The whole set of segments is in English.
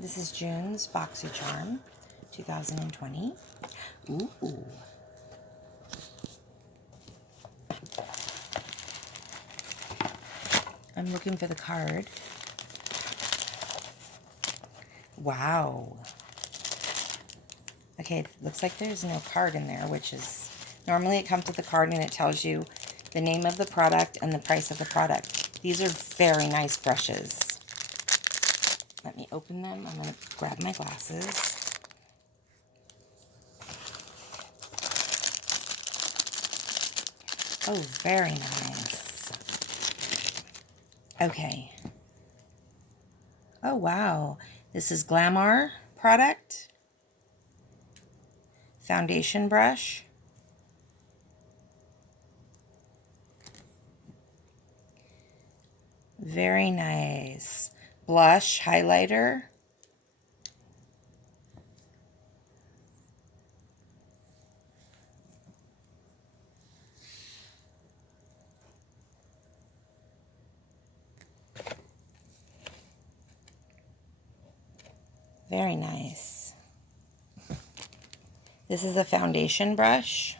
This is June's Boxycharm 2020. Ooh. I'm looking for the card. Wow. Okay, looks like there's no card in there, which is... Normally it comes with the card and it tells you the name of the product and the price of the product. These are very nice brushes. Let me open them. I'm going to grab my glasses. Oh, very nice. Okay. Oh, wow. This is Glamour product. Foundation brush. Very nice. Blush highlighter. Very nice. This is a foundation brush.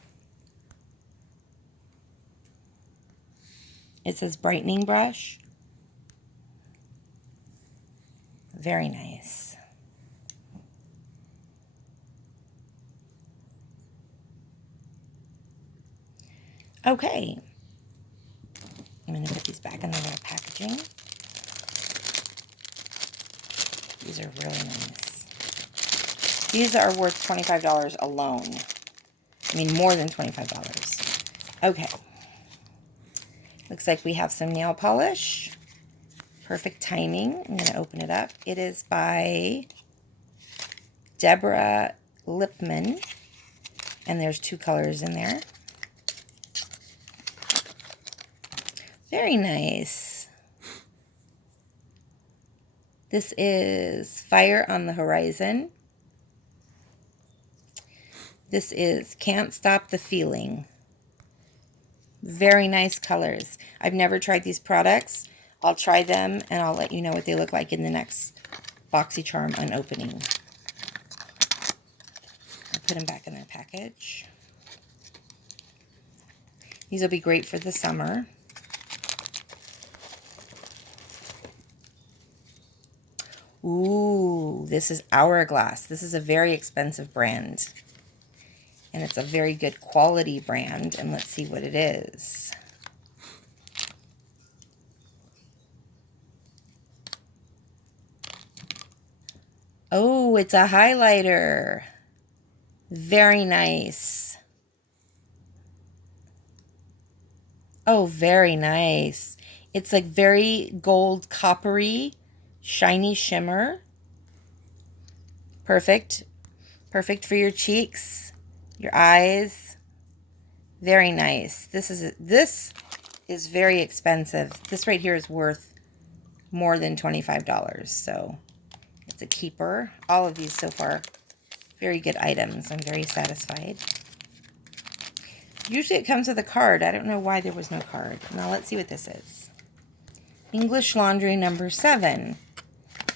It says brightening brush. Very nice. Okay. I'm going to put these back in their packaging. These are really nice. These are worth $25 alone. I mean, more than $25. Okay. Looks like we have some nail polish. Perfect timing. I'm going to open it up. It is by Deborah Lipman. And there's 2 colors in there. Very nice. This is Fire on the Horizon. This is Can't Stop the Feeling. Very nice colors. I've never tried these products. I'll try them and I'll let you know what they look like in the next Boxycharm unopening. I'll put them back in their package. These will be great for the summer. Ooh, this is Hourglass. This is a very expensive brand. And it's a very good quality brand. And let's see what it is. Oh, it's a highlighter. Very nice. Oh, very nice. It's like very gold coppery, shiny shimmer. Perfect. Perfect for your cheeks, your eyes. Very nice. This is very expensive. This right here is worth more than $25. So it's a keeper. All of these so far, very good items. I'm very satisfied. Usually it comes with a card. I don't know why there was no card. Now let's see what this is. English Laundry number 7.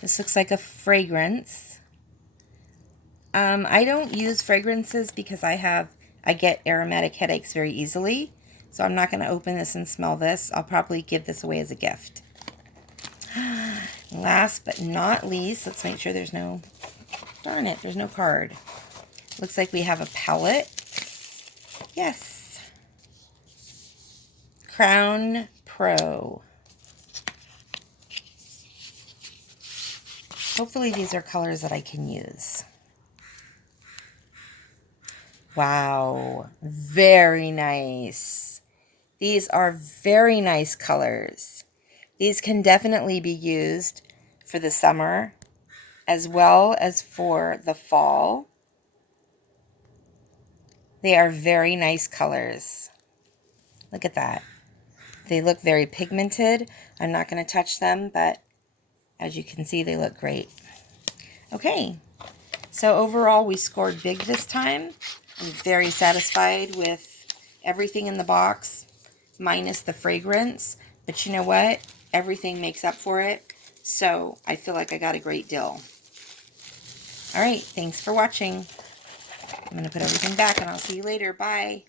This looks like a fragrance. I don't use fragrances because I get aromatic headaches very easily. So I'm not going to open this and smell this. I'll probably give this away as a gift. Last but not least, let's make sure there's no, darn it, there's no card. Looks like we have a palette. Yes. Crown Pro. Hopefully these are colors that I can use. Wow, very nice. These are very nice colors. These can definitely be used for the summer as well as for the fall. They are very nice colors. Look at that. They look very pigmented. I'm not going to touch them, but as you can see, they look great. Okay, so overall we scored big this time. I'm very satisfied with everything in the box, minus the fragrance. But you know what? Everything makes up for it. So I feel like I got a great deal. All right, thanks for watching. I'm going to put everything back and I'll see you later. Bye.